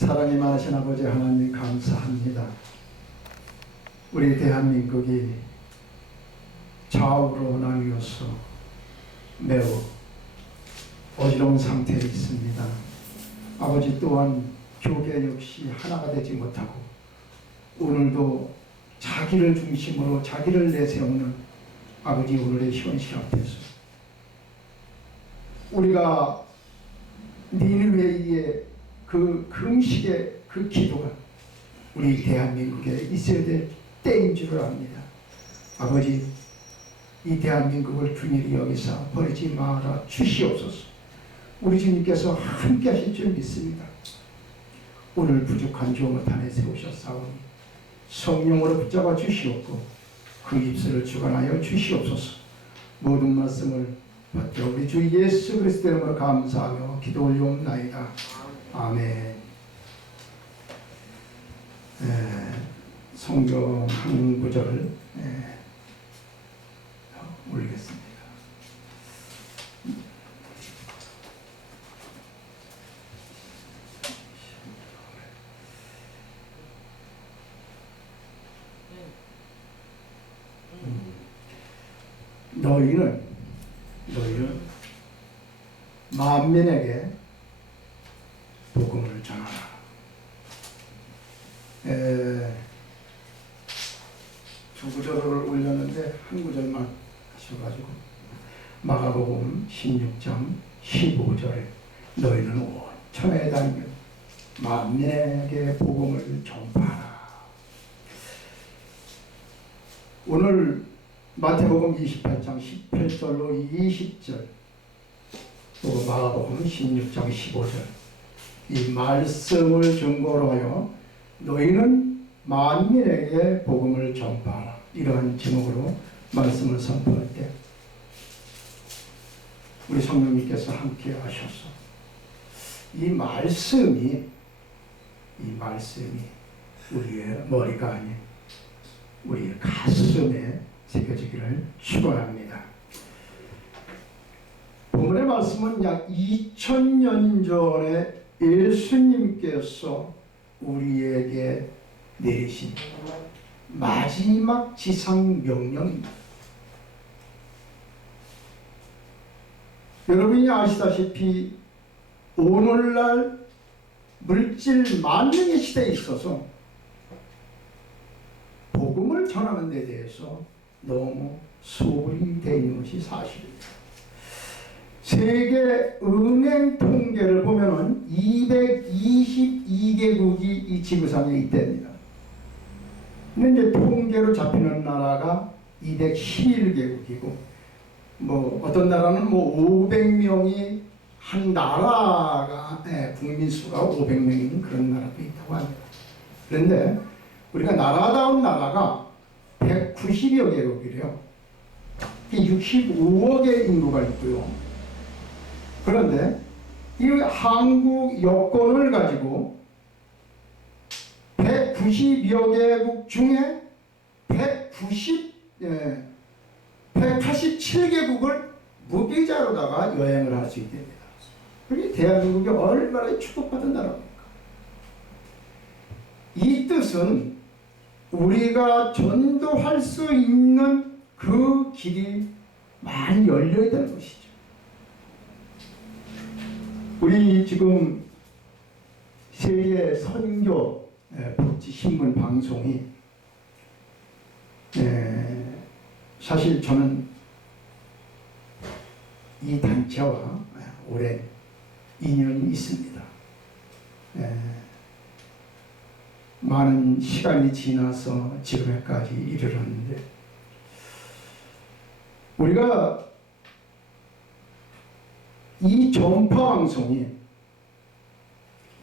사랑이 많으신 아버지 하나님 감사합니다. 우리 대한민국이 좌우로 나뉘어서 매우 어지러운 상태에 있습니다. 아버지 또한 교계 역시 하나가 되지 못하고 오늘도 자기를 중심으로 자기를 내세우는 아버지 오늘의 현실 앞에서 우리가 니느웨의 그 금식의 그 기도가 우리 대한민국에 있어야 될 때인 줄을 압니다. 아버지, 이 대한민국을 균일히 여기서 버리지 말아 주시옵소서. 우리 주님께서 함께 하실 줄 믿습니다. 오늘 부족한 종을 단에 세우셨사오니 성령으로 붙잡아 주시옵고 그 입술을 주관하여 주시옵소서. 모든 말씀을 받들어 우리 주 예수 그리스도의 이름으로 감사하며 기도 올리옵나이다. 아멘. 성경 한 구절 올리겠습니다. 너희는 만민에게 복음을 전하라. 두 구절을 올렸는데 한 구절만 하셔가지고 마가복음 16장 15절에 너희는 온 천하에 다니며 만민에게 복음을 전파하라. 오늘 마태복음 28장 18절로 20절 또 마가복음 16장 15절 이 말씀을 근거로 하여 너희는 만민에게 복음을 전파하라. 이러한 제목으로 말씀을 선포할 때 우리 성령님께서 함께 하셔서 이 말씀이 우리의 머리가 아닌 우리의 가슴에 새겨지기를 축원합니다. 오늘의 말씀은 약 2000년 전에 예수님께서 우리에게 내리신 마지막 지상 명령입니다. 여러분이 아시다시피 오늘날 물질 만능의 시대에 있어서 복음을 전하는 데 대해서 너무 소홀히 되어 있는 것이 사실입니다. 세계 은행 통계를 보면은 222개국이 이 지구상에 있답니다. 근데 이제 통계로 잡히는 나라가 211개국이고, 어떤 나라는 500명이 한 나라가, 국민 수가 500명인 그런 나라도 있다고 합니다. 그런데 우리가 나라다운 나라가 190여 개국이래요. 65억의 인구가 있고요. 그런데 이 한국 여권을 가지고 190여 개국 중에 187개국을 무비자로다가 여행을 할 수 있게 됩니다. 그게 대한민국이 얼마나 축복받은 나라입니까? 이 뜻은 우리가 전도할 수 있는 그 길이 많이 열려 있다는 것이죠. 우리 지금 세계 선교 복지 신문 방송이 사실 저는 이 단체와 오랜 인연이 있습니다. 많은 시간이 지나서 지금까지 이르렀는데 우리가 이 전파 방송이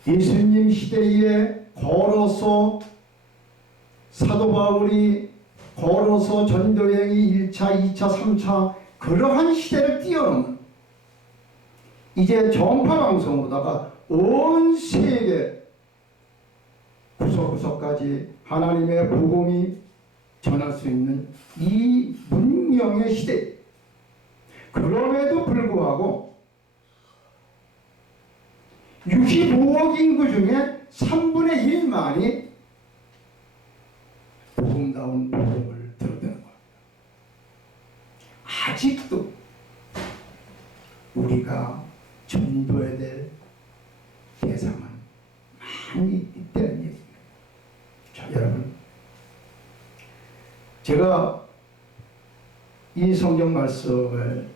예수님 시대에 걸어서 사도 바울이 걸어서 전도여행이 1차, 2차, 3차 그러한 시대를 뛰어넘는 이제 전파 방송으로다가 온 세계 구석구석까지 하나님의 복음이 전할 수 있는 이 문명의 시대. 그럼에도 불구하고 65억 인구 중에 3분의 1만이 복음다운 복음을 들었다는 겁니다. 아직도 우리가 전도해야 될 대상은 많이 있다는 얘기입니다. 자, 여러분, 제가 이 성경 말씀을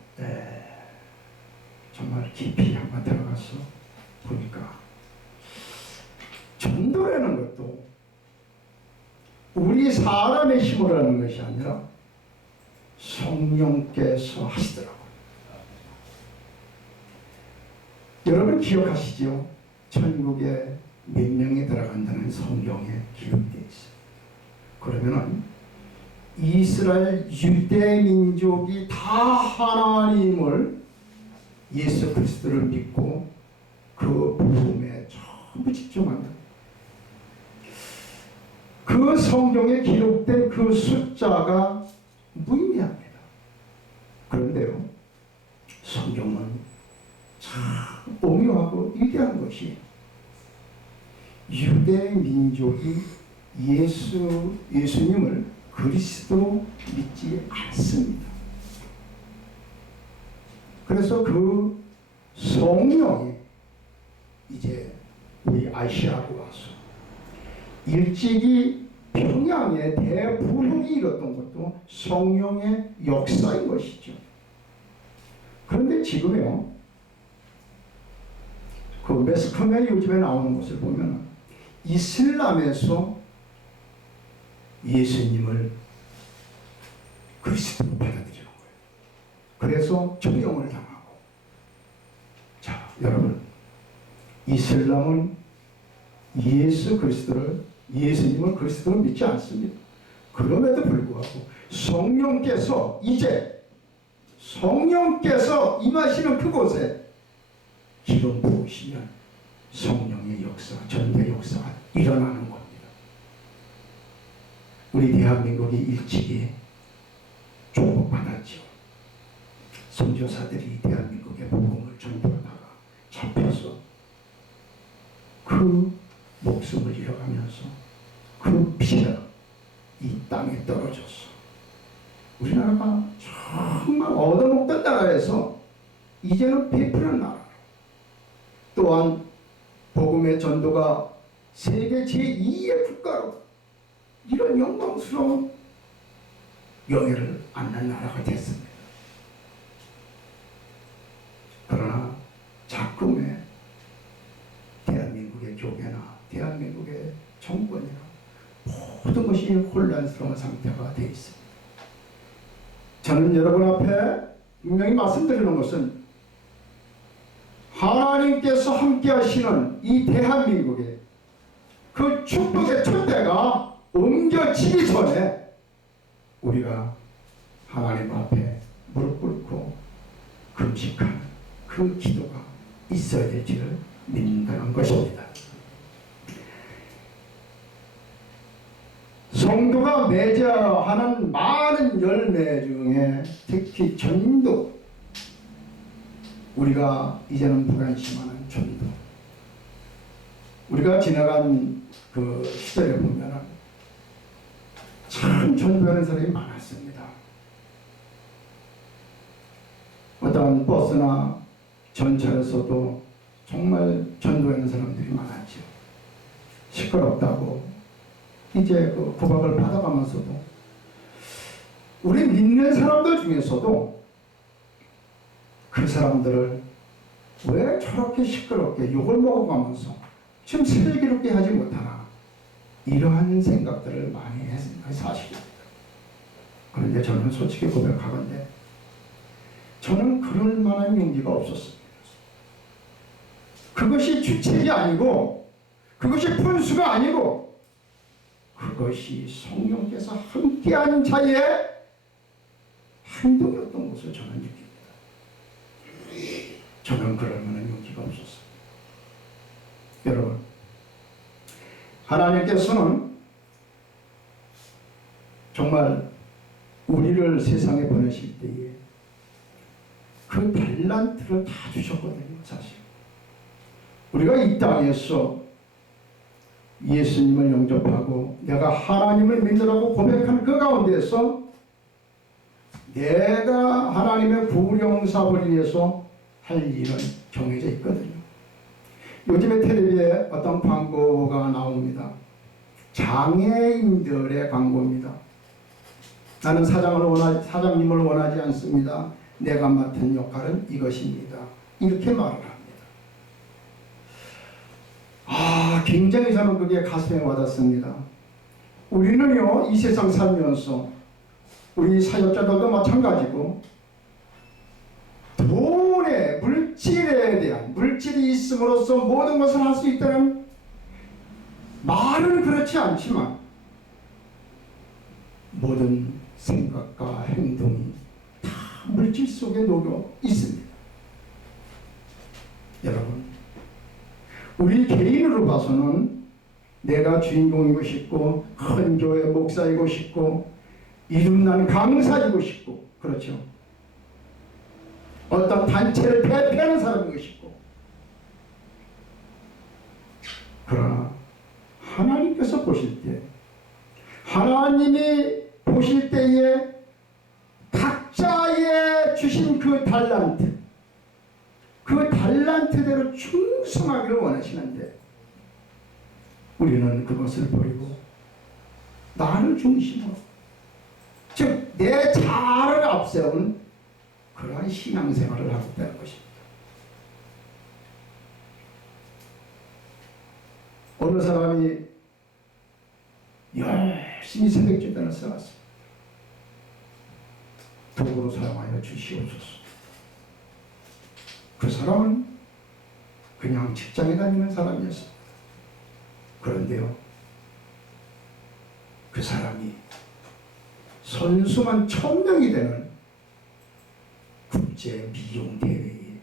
정말 깊이 한번 들어가서 보니까 전도라는 것도 우리 사람의 힘으로 하는 것이 아니라 성령께서 하시더라고요. 여러분 기억하시죠? 천국에 몇 명이 들어간다는 성경에 기록되어 있어요. 그러면은 이스라엘 유대 민족이 다 하나님을 예수 그리스도를 믿고 그 복음에 전부 집중한다. 그 성경에 기록된 그 숫자가 무의미합니다. 그런데요, 성경은 참 오묘하고 위대한 것이 유대 민족이 예수님을 그리스도로 믿지 않습니다. 그래서 그 성령이 이제 우리 아시아로 와서 일찍이 평양에 대부흥이 일었던 것도 성령의 역사인 것이죠. 그런데 지금요, 그 매스컴에 요즘에 나오는 것을 보면 이슬람에서 예수님을 그리스도로 받아들이는 거예요. 그래서 처형을 당하고. 자, 여러분, 이슬람은 예수님을 그리스도로 믿지 않습니다. 그럼에도 불구하고 성령께서 임하시는 그곳에 기름 부으시면 성령의 역사, 전도의 역사가 일어나는 겁니다. 우리 대한민국이 일찍이 축복받았죠. 선교사들이 대한민국의 복음을 전도하다가 잡혀서 그 목숨을 잃어가면서 그 피가 이 땅에 떨어졌어. 우리나라가 정말 얻어먹던 나라에서 이제는 베푸는 나라. 또한 복음의 전도가 세계 제2의 국가로 이런 영광스러운 영예를 안는 나라가 됐습니다. 그러나 자꾸의 대한민국의 교회나 대한민국의 정권이나 모든 것이 혼란스러운 상태가 되어 있습니다. 저는 여러분 앞에 분명히 말씀드리는 것은 하나님께서 함께 하시는 이 대한민국에 그 축복의 촛대가 옮겨지기 전에 우리가 하나님 앞에 무릎 꿇고 금식하는 그 기도가 있어야 될지를 믿는다는 것입니다. 성도가 맺어야 하는 많은 열매 중에 특히 전도, 우리가 이제는 불안심하는 전도, 우리가 지나간 그 시절에 보면 참 전도하는 사람이 많았습니다. 어떤 버스나 전철에서도 정말 전도하는 사람들이 많았죠. 시끄럽다고 이제 그 구박을 받아가면서도 우리 믿는 사람들 중에서도 그 사람들을 왜 저렇게 시끄럽게 욕을 먹어가면서 좀 슬기롭게 하지 못하나, 이러한 생각들을 많이 했습니다. 사실입니다. 그런데 저는 솔직히 고백하건대 저는 그럴 만한 용기가 없었습니다. 그것이 주책이 아니고 그것이 분수가 아니고 그것이 성령께서 함께한 자의 행동이었던 것을 저는 느낍니다. 저는 그럴 만한 용기가 없었어요. 여러분, 하나님께서는 정말 우리를 세상에 보내실 때에 그 달란트를 다 주셨거든요. 사실 우리가 이 땅에서 예수님을 영접하고 내가 하나님을 믿느라고 고백하는 그 가운데서 내가 하나님의 부령사업을 위해서 할 일은 정해져 있거든요. 요즘에 텔레비에 어떤 광고가 나옵니다. 장애인들의 광고입니다. 나는 사장님을 원하지 않습니다. 내가 맡은 역할은 이것입니다. 이렇게 말을 합니다. 굉장히 저는 그게 가슴에 와닿습니다. 우리는요, 이 세상 살면서 우리 사역자들도 마찬가지고 돈에 물질에 대한 물질이 있음으로써 모든 것을 할 수 있다는 말은 그렇지 않지만 모든 생각과 행동이 다 물질 속에 녹여 있습니다. 여러분, 우리 개인으로 봐서는 내가 주인공이고 싶고 큰 교회 목사이고 싶고 이름난 강사이고 싶고 그렇죠. 어떤 단체를 대표하는 사람이고 싶고 그러나 하나님께서 보실 때 하나님이 보실 때에 각자의 주신 그 달란트대로 충성하기를 원하시는데 우리는 그것을 버리고 나를 중심으로 즉 내 자아를 앞세운 그러한 신앙생활을 하고 있다는 것입니다. 어느 사람이 열심히 새벽기도를 써왔습니다. 도구로 사용하여 주시옵소서. 그 사람은 그냥 직장에 다니는 사람이었습니다. 그런데요, 그 사람이 선수만 1000명이 되는 국제 미용 대회에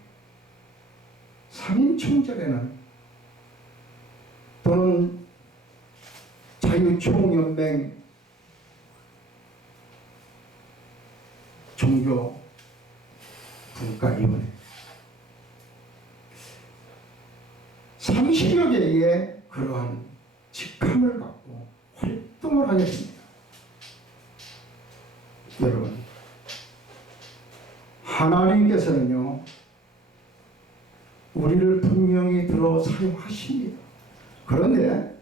상임총재라는 또는 자유총연맹 종교 분과위원회 30여 개의 그러한 직함을 갖고 활동을 하게 됩니다. 여러분, 하나님께서는요 우리를 분명히 들어 사용하십니다. 그런데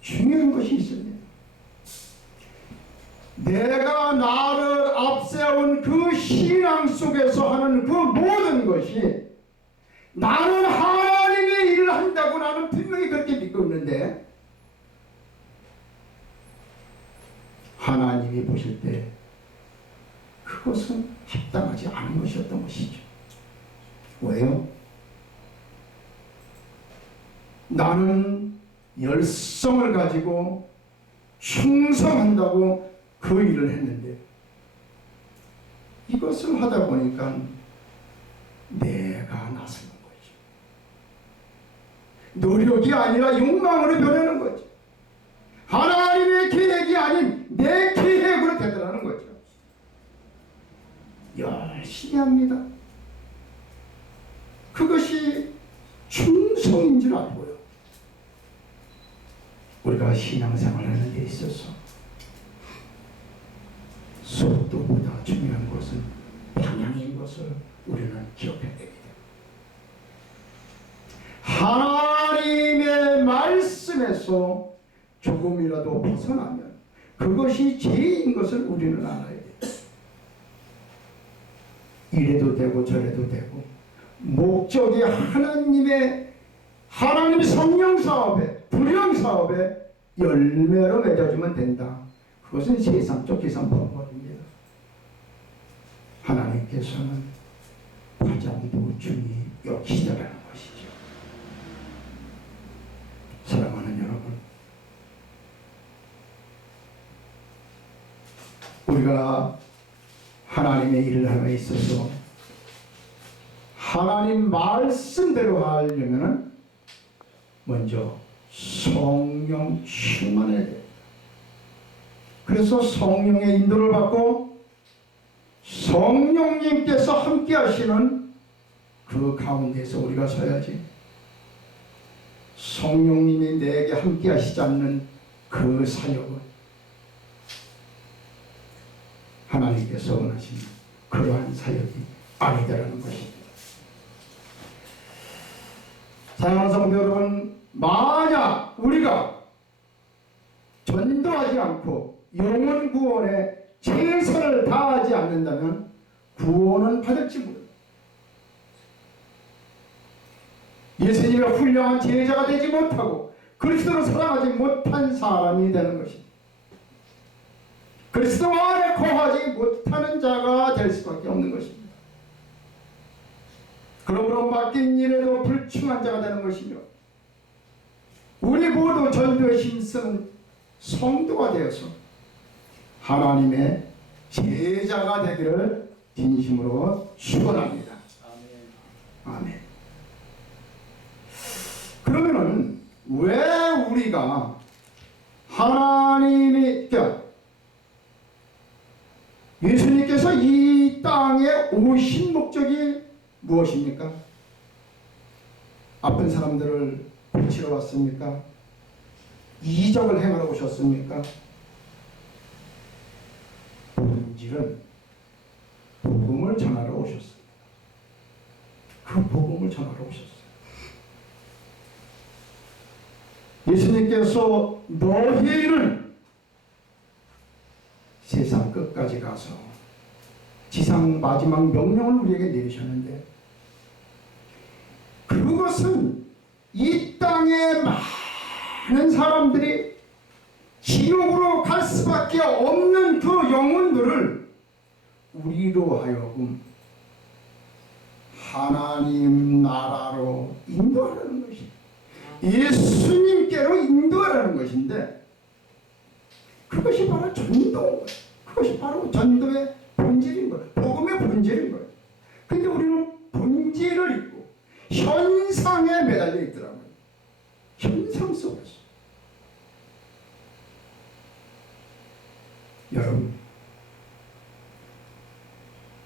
중요한 것이 있습니다. 내가 나를 앞세운 그 신앙 속에서 하는 그 모든 것이 나는 하나님의 일을 한다고 나는 분명히 그렇게 믿고 있는데 하나님이 보실 때 그것은 합당하지 않은 것이었던 것이죠. 왜요? 나는 열성을 가지고 충성한다고 그 일을 했는데 이것을 하다 보니까 내가 나서는 거죠. 노력이 아니라 욕망으로 변하는 거죠. 하나님의 계획이 아닌 내 계획으로 되더라는 거죠. 열심히 합니다. 그것이 충성인 줄 알고요. 우리가 신앙생활하는 데 있어서 속도보다 중요한 것은 방향인 것을 우리는 기억해야 됩니다. 하나님의 말씀에서 조금이라도 벗어나면 그것이 죄인 것을 우리는 알아야 돼요. 이래도 되고 저래도 되고 목적이 하나님의 성령 사업에 불령 사업에 열매로 맺어주면 된다. 그것은 세상적 계산 방법입니다. 하나님께서는 가장 중히 여기시다라는 것이죠. 사랑하는 여러분, 우리가 하나님의 일을 함에 있어서 하나님 말씀대로 하려면 먼저 성령 충만해야 돼요. 그래서 성령의 인도를 받고 성령님께서 함께 하시는 그 가운데서 우리가 서야지. 성령님이 내게 함께 하시지 않는 그 사역은 하나님께서 원하시는 그러한 사역이 아니다라는 것입니다. 사랑하는 성도 여러분, 만약 우리가 전도하지 않고 영혼 구원에 최선을 다하지 않는다면 구원은 받을지 모릅니다. 예수님의 훌륭한 제자가 되지 못하고 그리스도를 사랑하지 못한 사람이 되는 것입니다. 그리스도 안에 거하지 못하는 자가 될 수밖에 없는 것입니다. 그러므로 맡긴 일에도 불충한 자가 되는 것이며 우리 모두 전도에 힘쓰는 성도가 되어서 하나님의 제자가 되기를 진심으로 축원합니다. 아멘. 그러면은 왜 우리가 하나님이 예수님께서 이 땅에 오신 목적이 무엇입니까? 아픈 사람들을 고치러 왔습니까? 이적을 행하러 오셨습니까? 본질은 복음을 전하러 오셨습니다. 그 복음을 전하러 오셨어요. 예수님께서 너희를 세상 끝까지 가서 지상 마지막 명령을 우리에게 내리셨는데 그것은 이 땅에 많은 사람들이 지옥으로 갈 수밖에 없는 그 영혼들을 우리로 하여금 하나님 나라로 인도하라는 것이 예수님께로 인도하라는 것인데 그것이 바로 전도, 그것이 바로 전도의 본질인 거예요. 복음의 본질인 거예요. 근데 우리는 본질을 잊고 현상에 매달려 있더라고요. 현상 속에서. 여러분,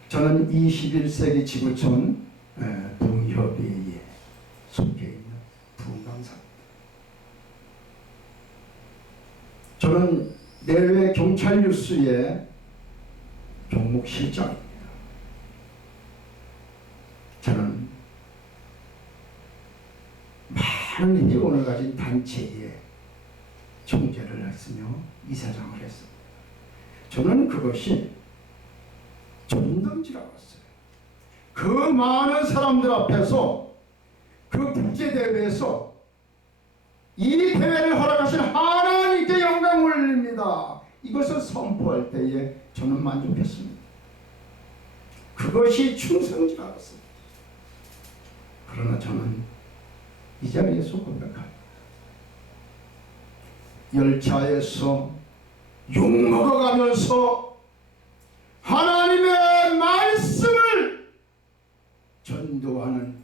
저는 21세기 지구촌 부협의회에 속해 있는 부강사입니다. 저는 내외 경찰 뉴스의 경목실장입니다. 저는 많은 회원을 가진 단체에 총재를 했으며 이사장을 했습니다. 저는 그것이 전동지라고 했어요. 그 많은 사람들 앞에서 그 국제대회에서 이 대회를 허락하신 하나님께 영광 올립니다. 이것을 선포할 때에 저는 만족했습니다. 그것이 충성지라고 했습니다. 그러나 저는 이 자리에서 고백합니다. 열차에서 욕먹어가면서 하나님의 말씀을 전도하는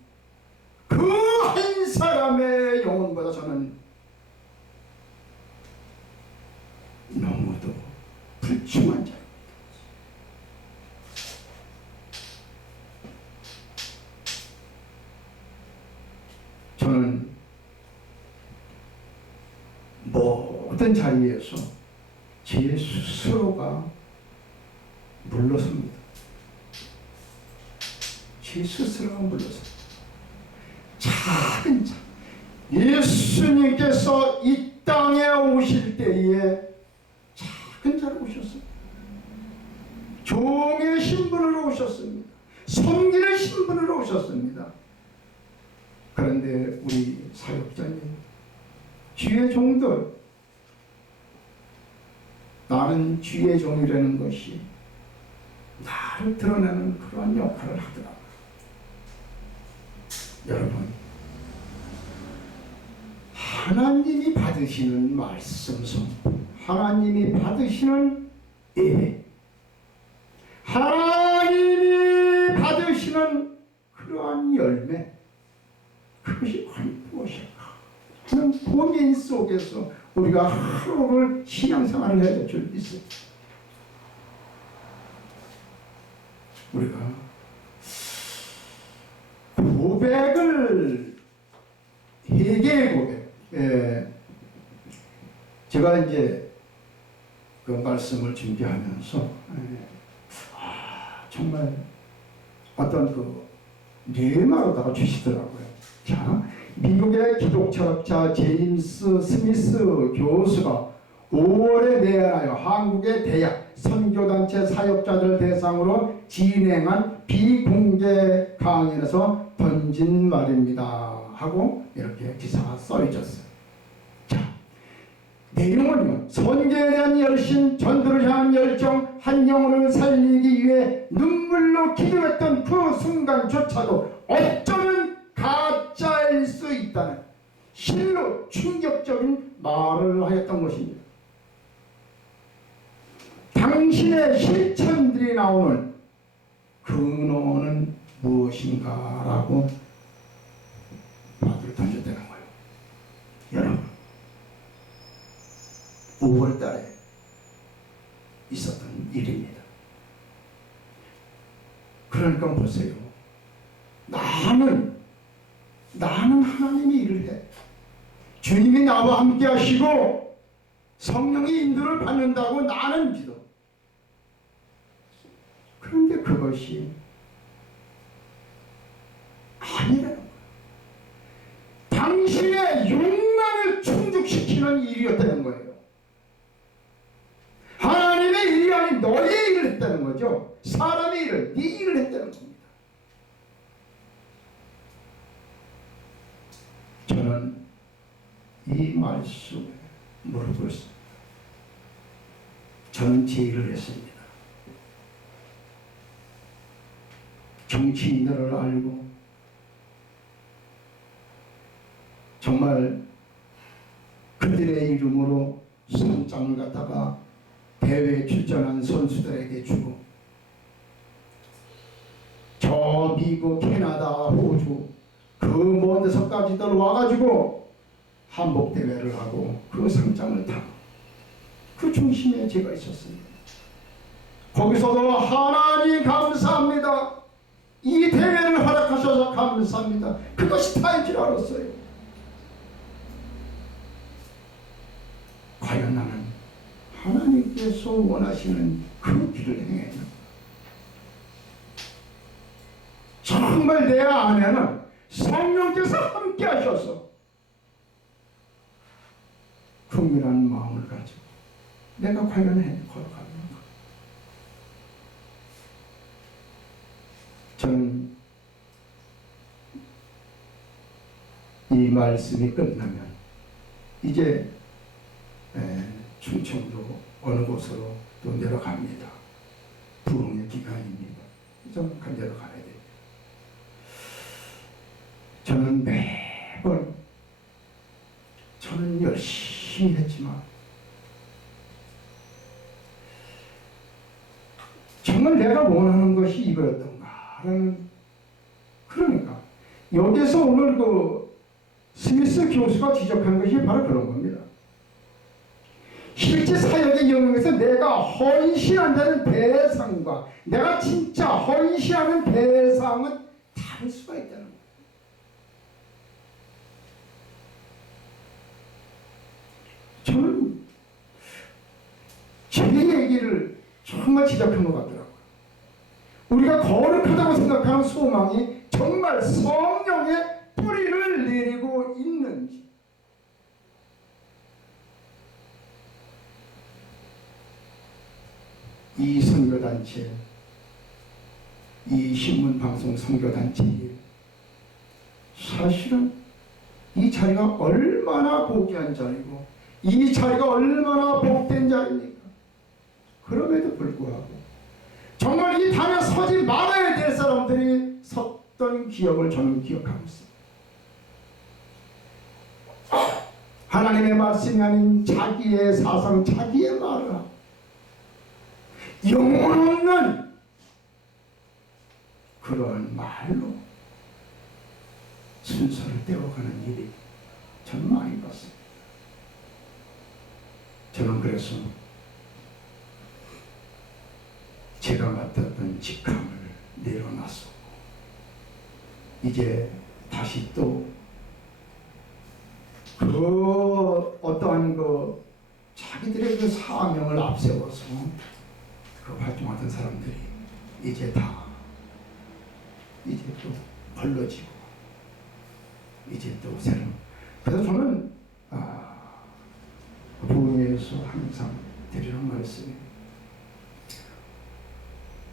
그 한 사람의 영혼보다 저는 너무도 불충한 자입니다. 저는 모든 자리에서 제 스스로가 물러섭니다. 제 스스로가 물러섭니다. 작은 자, 예수님께서 이 땅에 오실 때에 작은 자로 오셨습니다. 종의 신분으로 오셨습니다. 섬기는 신분으로 오셨습니다. 그런데 우리 사역자님, 주의 종들, 나는 주의 종이라는 것이 나를 드러내는 그러한 역할을 하더라고요. 여러분, 하나님이 받으시는 말씀 선포, 하나님이 받으시는 예배, 하나님이 받으시는 그러한 열매, 그것이 과연 무엇일까 하는 고민 속에서 우리가 하루를 신앙생활을 해야 될 줄 믿습니다. 우리가 고백을, 회개의 고백, 제가 이제 그 말씀을 준비하면서 정말 어떤 그 뇌마로다가 주시더라고요. 자, 미국의 기독철학자 제임스 스미스 교수가 5월에 내한하여 한국의 대학 선교단체 사역자들 대상으로 진행한 비공개 강연에서 던진 말입니다 하고 이렇게 기사가 써있었어요. 자, 내용은요, 선교에 대한 열심, 전도를 향한 열정, 한 영혼을 살리기 위해 눈물로 기도했던 그 순간조차도 어쩌면 가짜일 수 있다는 실로 충격적인 말을 하였던 것입니다. 당신의 실천들이 나오는 근원은 무엇인가라고 말을 던졌다는 거예요. 여러분, 5월 달에 있었던 일입니다. 그러니까 보세요. 나는 하나님의 일을 해. 주님이 나와 함께 하시고 성령의 인도를 받는다고 나는 믿어. 그런데 그것이 아니라는 거예요. 당신의 욕망을 충족시키는 일이었다는 거예요. 하나님의 일이 아닌 너의 일을 했다는 거죠. 사람의 일을, 네 일을 했다는 겁니다. 저는 이 말씀에 물어보고 있습니다. 저는 제 일을 했습니다. 정치인들을 알고 정말 그들의 이름으로 선장을 갖다가 대회에 출전한 선수들에게 주고, 저 미국, 캐나다, 호주 그 먼 데서까지들 와가지고 한복대회를 하고 그 상장을 타고 그 중심에 제가 있었습니다. 거기서도 하나님 감사합니다. 이 대회를 허락하셔서 감사합니다. 그것이 다인 줄 알았어요. 과연 나는 하나님께서 원하시는 그 길을 행했나? 정말 내 안에는 성령께서 함께 하셔서 긍휼한 마음을 가지고 내가 과연 걸어가는가? 저는 이 말씀이 끝나면 이제 충청도 어느 곳으로 또 내려갑니다. 부흥의 기간입니다. 좀 내려가야 됩니다. 저는 매번 저는 열심히 했지만 정말 내가 원하는 것이 이거였던가라는, 그러니까 여기서 오늘 그 스미스 교수가 지적한 것이 바로 그런 겁니다. 실제 사역의 영역에서 내가 헌신한다는 대상과 내가 진짜 헌신하는 대상은 다를 수가 있다는 거예요. 저는 제 얘기를 정말 지적한 것 같더라고요. 우리가 거룩하다고 생각하는 소망이 정말 성령의 뿌리를 내리고 있는지, 이 선교단체, 이 신문방송 선교단체, 사실은 이 자리가 얼마나 복귀한 자리고 이 자리가 얼마나 복된 자리입니까? 그럼에도 불구하고 정말 이 단에 서지 말아야 될 사람들이 섰던 기억을 저는 기억하고 있습니다. 하나님의 말씀이 아닌 자기의 사상, 자기의 말을 하고 영혼 없는 그런 말로 순서를 떼어가는 일이 저는 많이 봤습니다. 저는 그래서 제가 맡았던 직함을 내려놨었고 이제 다시 또 그 어떠한 자기들의 사명을 앞세워서 활동하던 사람들이 이제 또 벌러지고 이제 또 새로운. 그래서 저는 부흥회에서 항상 드리는 말씀이,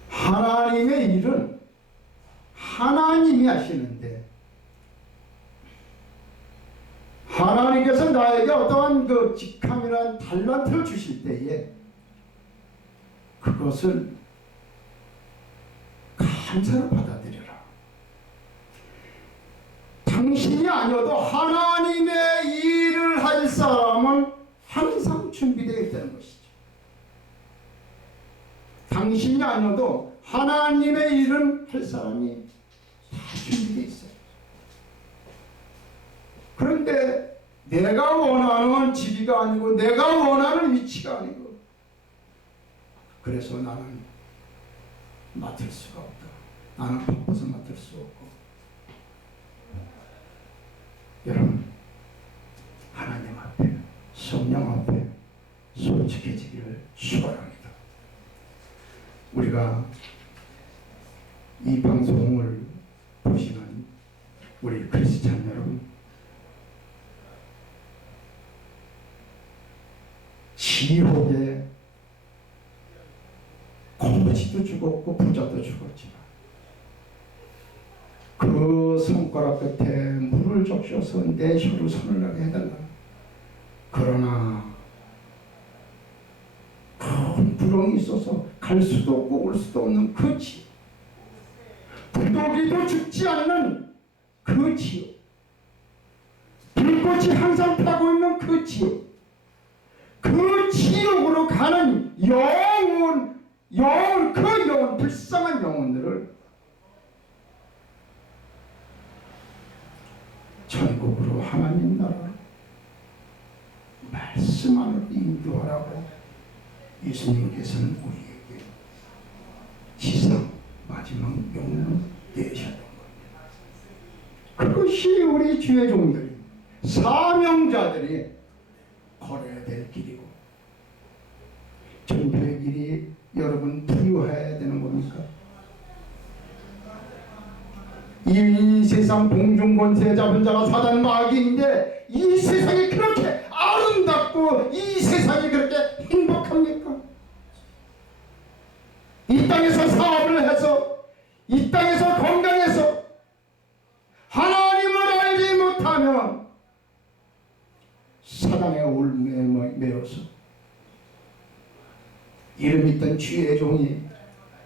하나님의 일은 하나님이 하시는데, 하나님께서 나에게 어떠한 직함이란 달란트를 주실 때에 그것을 감사로 받아들여라. 당신이 아니어도 하나님의 일을 할 사람은 항상 준비되어 있다는 것이죠. 당신이 아니어도 하나님의 일은 할 사람이 다 준비되어 있어요. 그런데 내가 원하는 지위가 아니고 내가 원하는 위치가 아니고, 그래서 나는 맡을 수가 없다. 나는 바빠서 맡을 수 없고. 여러분, 하나님 앞에, 성령 앞에 솔직해지기를 축원합니다. 우리가 이 방송을 보시는 우리 크리스찬 여러분, 지옥에 거지도 죽었고 부자도 죽었지만 그 손가락 끝에 물을 적셔서 내 혀를 손을 나게 해달라. 그러나 큰 부렁이 있어서 갈 수도 없고 올 수도 없는 그 지옥, 부더기도 죽지 않는 그 지옥, 불꽃이 항상 타고 있는 그 지옥, 그 지옥으로 가는 불쌍한 영혼들을 천국으로, 하나님 나라로, 말씀 안으로 인도하라고 예수님께서는 우리에게 지상 마지막 명령을 내셨던 겁니다. 그것이 우리 주의 종들이, 사명자들이 걸어야 될 길이고, 전도의 길이 여러분 부유해야 되는 겁니까? 이 세상 공중권세 잡은 자가 사단 마귀인데, 이 세상이 그렇게 아름답고 이 세상이 그렇게 행복합니까? 이 땅에서 사업을 해서, 이 땅에서 건강해서 하나님을 알지 못하면 사단의 올무에 매여서 이름 있던 주의 종이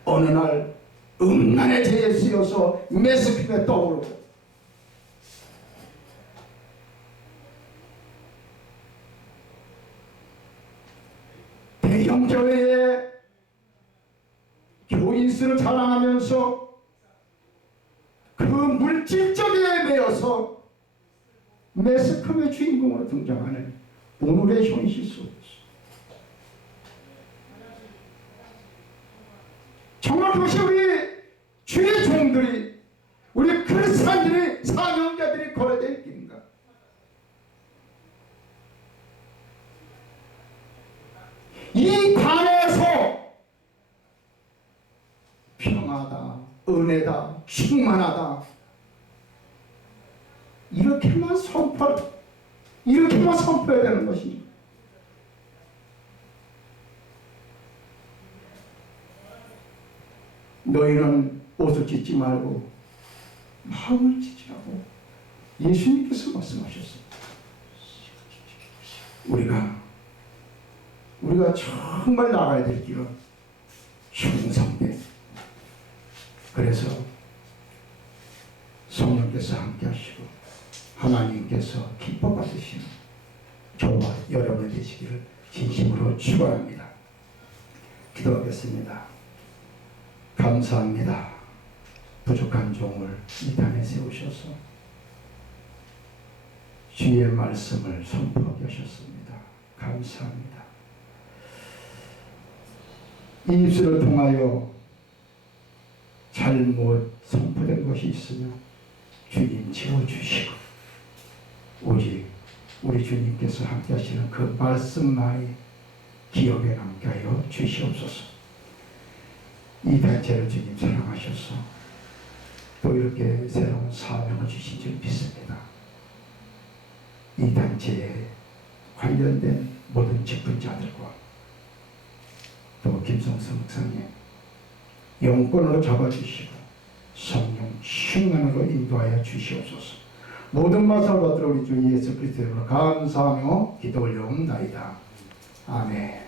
어느 날 음란의 죄에 쓰여서 메스핀에 떠오르고, 대형교회에 교인수를 자랑하면서 그 물질적에 매여서 매스컴의 주인공으로 등장하는 오늘의 현실 속에서 정말 그것이 우리 주의 종들이, 우리 크리스찬들이, 사명자들이 걸어야 될 길인가? 이 단에서 평화다, 은혜다, 충만하다, 이렇게만 선포해야 되는 것입니다. 너희는 옷을 찢지 말고 마음을 찢으라고 예수님께서 말씀하셨습니다. 우리가 정말 나가야 될 길은 충성된, 그래서 성령께서 함께 하시고 하나님께서 기뻐 받으시는 저와 여러분이 되시기를 진심으로 축원합니다. 기도하겠습니다. 감사합니다. 부족한 종을 이 단에 세우셔서 주의 말씀을 선포하게 하셨습니다. 감사합니다. 이 입술을 통하여 잘못 선포된 것이 있으면 주님 지워주시고, 오직 우리 주님께서 함께 하시는 그 말씀만이 기억에 남게 하여 주시옵소서. 이 단체를 주님 사랑하셔서 또 이렇게 새로운 사명을 주신 줄 믿습니다. 이 단체에 관련된 모든 직분자들과 또 김성수 목사님 영권으로 잡아주시고 성령 충만으로 인도하여 주시옵소서. 모든 말씀을 받들어 우리 주 예수 그리스도로 감사하며 기도 올려옵나이다. 아멘.